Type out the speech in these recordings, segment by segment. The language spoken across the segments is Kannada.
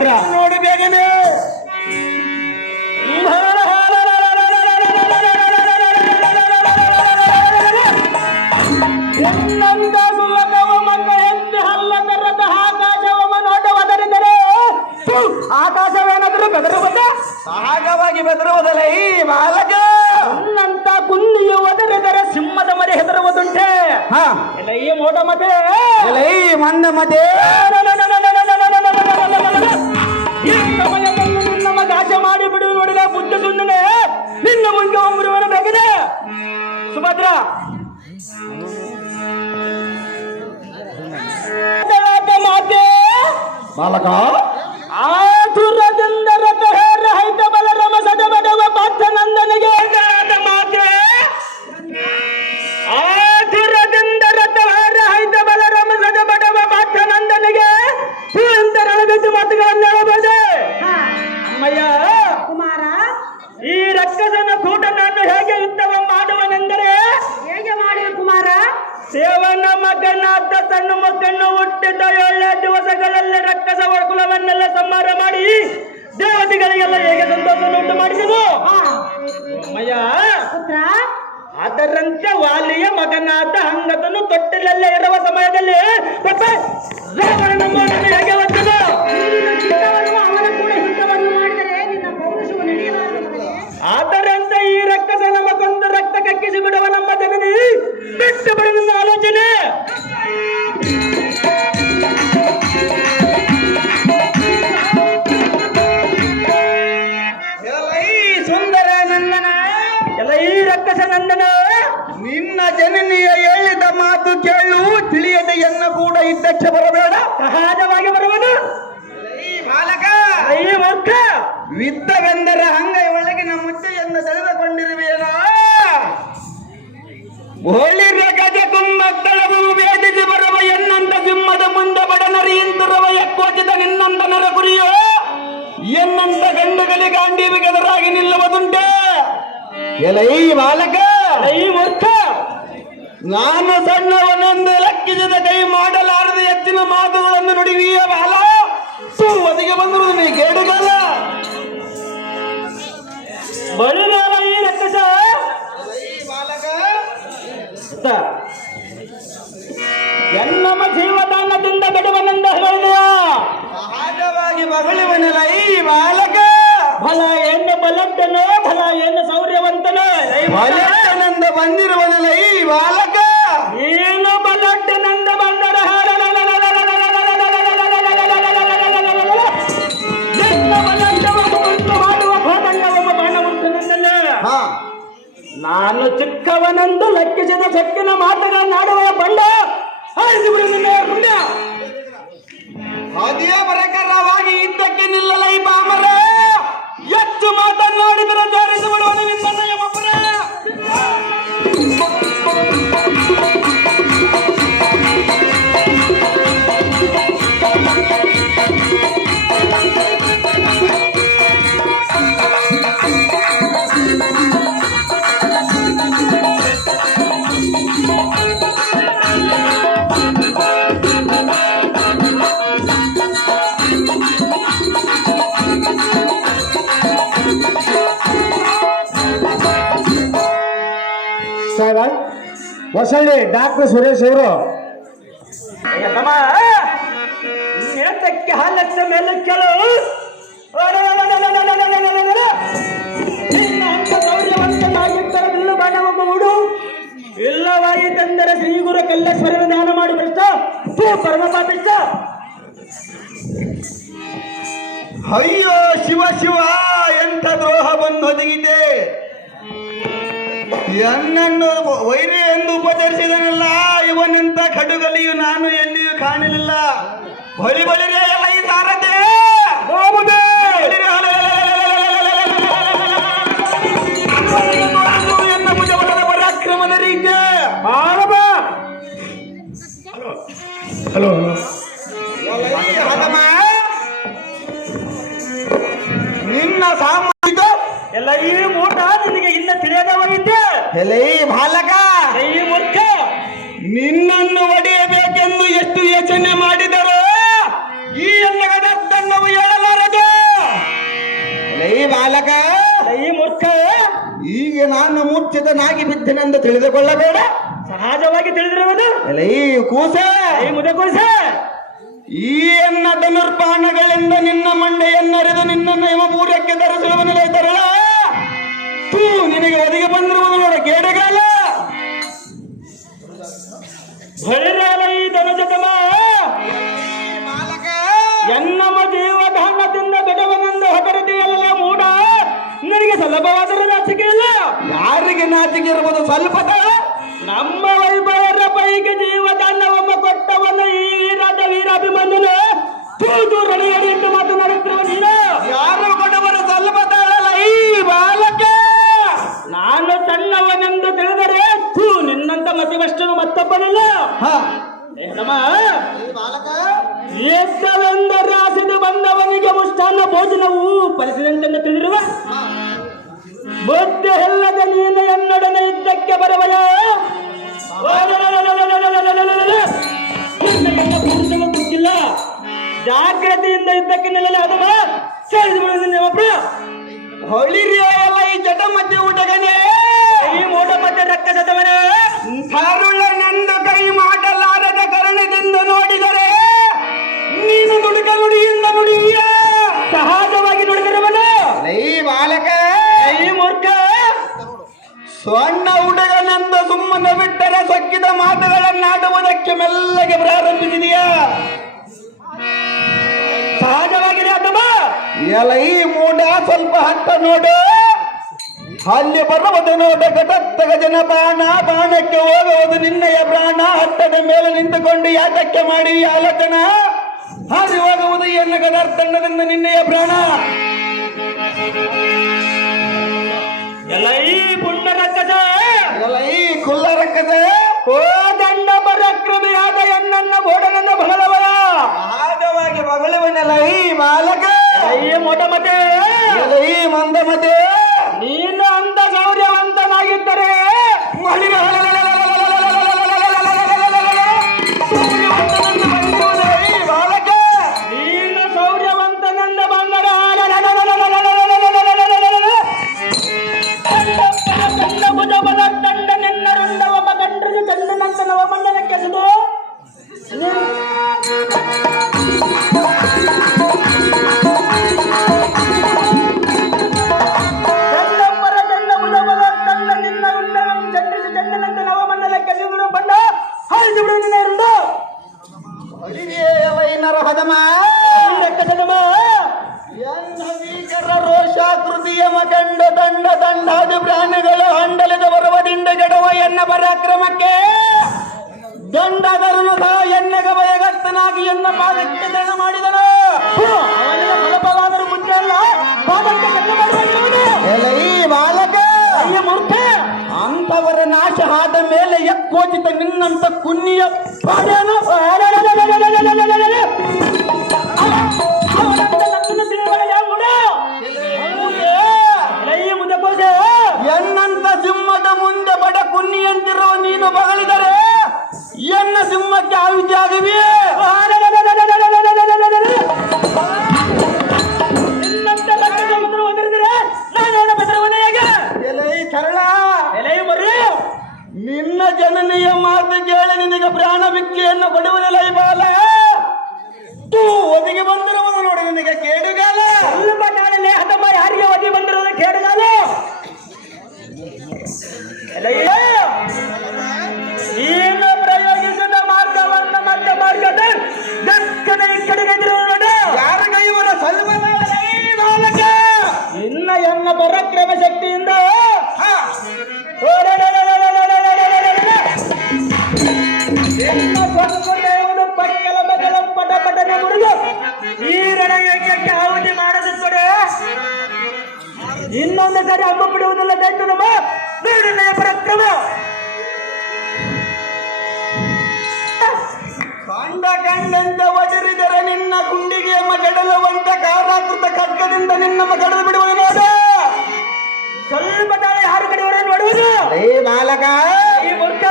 ಮಾತ್ರ. ನೋಡಿ ಬೇಗನೆ. ಆಕಾಶವೇನಾದ್ರೂ ಬೆದರುವುದ? ಸಹಜವಾಗಿ ಬೆದರುವುದಲ್ಲ ಈ ಬಾಲಕ. ನನ್ನಂತ ಕುಂದಿಯು ಒದರಿದರೆ ಸಿಂಹದ ಮರಿ ಹೆದರುವುದುಂಟೆ? ಹಾ. ಈ ಮೋಡ ಮತೆ. ಇಲ್ಲ ಈ ಮಂದ ಮತೆ. 啥了个？Never ಎಲೈ ಬಾಲಕ ಈ ಮೂರ್ಖ! ನಾನು ಸಣ್ಣವನೆಂದು ಲಕ್ಕಿಸಿದ ಕೈ ಮಾಡಲಾರದ ಹೆಚ್ಚಿನ ಮಾತುಗಳನ್ನು ನುಡಿವಿಯ ಬಾಲ ಒದಗೆ ಬಂದಿರುವುದು ನೀ ಕೇಳಿದಲ್ಲ ಬಳಿ ನಾನು ಈ ರಕ್ಕಸ దానిలో చిక్కవనందు లక్ష్య చేత చెక్కిన మాటగా నాడవయ బండ. అదే ಸಾಹೇಬ ಹೊಸಳ್ಳಿ ಡಾಕ್ಟರ್ ಸುರೇಶ್ ಅವರು ಹಾಲಕ್ಷ ಮೇಲೆ ಕೆಲವು ಇಲ್ಲವಾಯಿತಂದರೆ ಶ್ರೀ ಗುರು ಕಲ್ಲೇಶ್ವರ ಧ್ಯಾನ ಮಾಡಿ ಬಿಡ್ತ ಪರಮಪ್ಪ ಪರಮಪ ಬಿಡ್ತ ಅಯ್ಯೋ ಶಿವ ಶಿವ ಎಂಥ ದ್ರೋಹ ಬಂದು ಒದಗಿದೆ ಎನ್ನನ್ನು ವೈರಿ ಎಂದು ಉಪಚರಿಸಿದನಲ್ಲ ಇವನಂತ ಕಡುಗಲಿಯು ನಾನು ಎಲ್ಲಿಯೂ ಕಾಣಲಿಲ್ಲ ಬಲಿ ಬಲಿರೇ ಎಲ್ಲ ಈ ಸಾರದೆ ಪರಾಕ್ರಮದ ರೀತಿಯ ಹಲೋ ಹಲೋ ಮೂರ್ಛಿತನಾಗಿ ಬಿದ್ದನೆಂದು ತಿಳಿದುಕೊಳ್ಳಬೇಡ. ಸಹಜವಾಗಿ ತಿಳಿದಿರುವುದು? ಕೂಸ ಈ ಕೂಸ. ಈ ಮುದಕೋಸ ಈ ಎನ್ನ ಧನುರ್ಪಾಣಗಳಿಂದ ನಿನ್ನ ಮಂಡೆಯನ್ನರಿದು ನಿನ್ನನ್ನು ಯಮಪೂರ್ಯಕ್ಕೆ ತರಿಸುವವನಲ್ಲೇ ತರಳ ತೂ ನಿನಗೆ ಒದಗಿ ಬಂದಿರುವುದು ನೋಡ ಕೇಡಗಾಲ ಯಾರಿಗೆ ನಾಚಿಕೆ ಇರ್ಬೋದು. ಸ್ವಲ್ಪ ನಮ್ಮ ವೈಭವರ ಪೈಗೆ ಜೀವದಾನವಮ್ಮ ಕೊಟ್ಟವನ್ನ ಈ ರಾಜ ವೀರಾಭಿಮನ್ಯನ ತೂತು ರಡಿ ಹೊಳಿರಿ ಎಲ್ಲ ಈ ಜಟ ಮಧ್ಯೆ ಊಟಗನೇ. ಈ ಮೂಢ ಮಧ್ಯ ರಕ್ಕಸದವನ ಕರುಳನೆಂದು ಕೈ ಮಾಟಲಾರದ ಕರುಣದಿಂದ ನೋಡಿದರೆ ನೀನು ನುಡುಕ ನುಡಿಯಿಂದ ನುಡಿಯ ಸಹಜವಾಗಿ ನುಡಿದಿರುವನು ಈ ಬಾಲಕ. ಈ ಮೂರ್ಖ. ಸಣ್ಣ ಹುಡುಗನೆಂದು ಸುಮ್ಮನೆ ಬಿಟ್ಟರೆ ಸೊಕ್ಕಿದ ಮಾತುಗಳನ್ನಾಡುವುದಕ್ಕೆ ಮೆಲ್ಲಗೆ ಪ್ರಾರಂಭಿಸಿದೆಯಾ. ಎಲ ಈ ಮೂಡ ಸ್ವಲ್ಪ ಹಟ್ಟ ನೋಡು. ಅಲ್ಲಿ ಬರುವುದು ನೋಡ ಘಟತ್ತ ಜನ ಬಾಣ ಬಾಣಕ್ಕೆ ಹೋಗುವುದು ನಿನ್ನಯ ಪ್ರಾಣ. ಹತ್ತದ ಮೇಲೆ ನಿಂತುಕೊಂಡು ಯಾತಕ್ಕೆ ಮಾಡಿ ಆಲೋಚನ? ಹಾರಿ ಹೋಗುವುದು ಎನ್ನ ಗದಾರ್ಥಣ್ಣದಿಂದ ನಿನ್ನಯ ಪ್ರಾಣ. ಎಲ್ಲ ಈ ಪುಣ್ಯ ರಕ್ಕಸ ಎಲ ಈ ಕುಲ್ಲರಕ್ಕದ ಕೋದಂಡ ಪರಾಕ್ರಮಿಯಾದ ಎನ್ನನ್ನ ಬೋಡನನ್ನ ಬಹಳವರ. ಸಹಜವಾಗಿ ಮಗಳಿವನೆಲ್ಲ ಈ ಬಾಲಕ ಈ ಮೊಟ ಮತೆ ಈ ಮಂದಮತೆ ನೀನು ಅಂತ ಶೌರ್ಯವಂತನಾಗಿದ್ದರೆ ಮಳಿಗೆ ರೋಷಾಕೃತಿಯ ಕಂಡ ತಂಡ ತಂಡಾದ ಪ್ರಾಣಿಗಳು ಹಂಡಲಿದ ಬರುವ ದಿಂಡ ಗೆಡವ ಎನ್ನ ಪರಾಕ್ರಮಕ್ಕೆ ದಂಡ ಸಹ ಎನ್ನಗ ಭಯಗರ್ತನಾಗಿ ಎನ್ನ ಪಾದಕ್ಕೆ ದಣ ಮಾಡಿದನು? ಅವನಿಗೆ ಸುಲಭವಾದರೂ ಮುಂಚೆ ಅಲ್ಲ. ಪಾದಕ್ಕೆ ಈ ಬಾಲಕ. ಮೂರ್ತಿ ಮೂರ್ಖ. ಅಂತವರ ನಾಶ ಆದ ಮೇಲೆ ಯಕ್ಕೋಚಿತ ನಿನ್ನಂತ ಕುನ್ನಿಯ ಪಾದೇನು? ಜನನಿಯ ಮಾತು ಕೇಳಿ ನಿನಗೆ ಪ್ರಾಣ ಭಿಕ್ಷೆಯನ್ನು ಕೊಡುವುದಿಲ್ಲ ಈ ಬಾಲ. ತೂ ಒದಗಿ ಬಂದಿರುವುದು ನೋಡಿ ನಿನಗೆ ಕೇಡುಗಾಲ. ಸ್ವಲ್ಪ ನಾಳಲ್ಲಿ ಹತಮ್ಮ ಯಾರಿಗೆ ಒದಿ ಬಂದಿರೋದು ಕೇಳಿದಾಲ ಇನ್ನೊಂದು ಸರಿ ಹಬ್ಬ ಬಿಡುವುದಿಲ್ಲ ನಮ್ಮ. ನೀರಿನ ಪರಾಕ್ರಮ. ಕಂಡ ಕಂಡಂತೆ ಒದರಿದರೆ ನಿನ್ನ ಕುಂಡಿಗೆ ಮಗಡಲುವಂತ ಕಾರಾಕೃತ ಖಡ್ಗದಿಂದ ನಿನ್ನ ಮಗಡಲು ಬಿಡುವುದು ನೋಡು. ಸ್ವಲ್ಪ ತಾಳೆ ಯಾರು ಕಡೆಯವರ ನೋಡುವುದು. ಏ ಬಾಲಕ. ಈ ಮುರ್ಖ.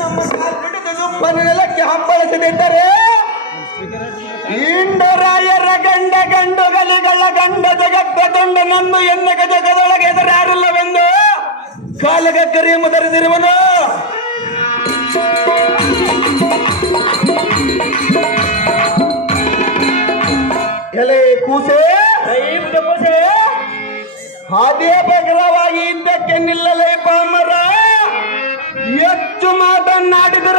ನಮ್ಮ ಹಬ್ಬಳಿಸದಿದ್ದರೆ ಇಂಡರಾಯರ ಗಂಡ ಗಂಡು ಗಲಿಗಳ ಗಂಡ ಜಗತ್ತ ದಂಡ ನಂದು ಎನ್ನ ಗಜಗದೊಳಗೆ ಎದುರಾರಿಲ್ಲವೆಂದು? ಕರಿ ಮುದರಿದಿರುವನು ಎಲೆ ಕೂಸೆ? ಕೂಸೆ? ಅದೇ ಬಗರವಾಗಿ ಇದ್ದಕ್ಕೆ ನಿಲ್ಲಲೇ ಪಾಮರ. ಹೆಚ್ಚು ಮಾತನಾಡಿದರ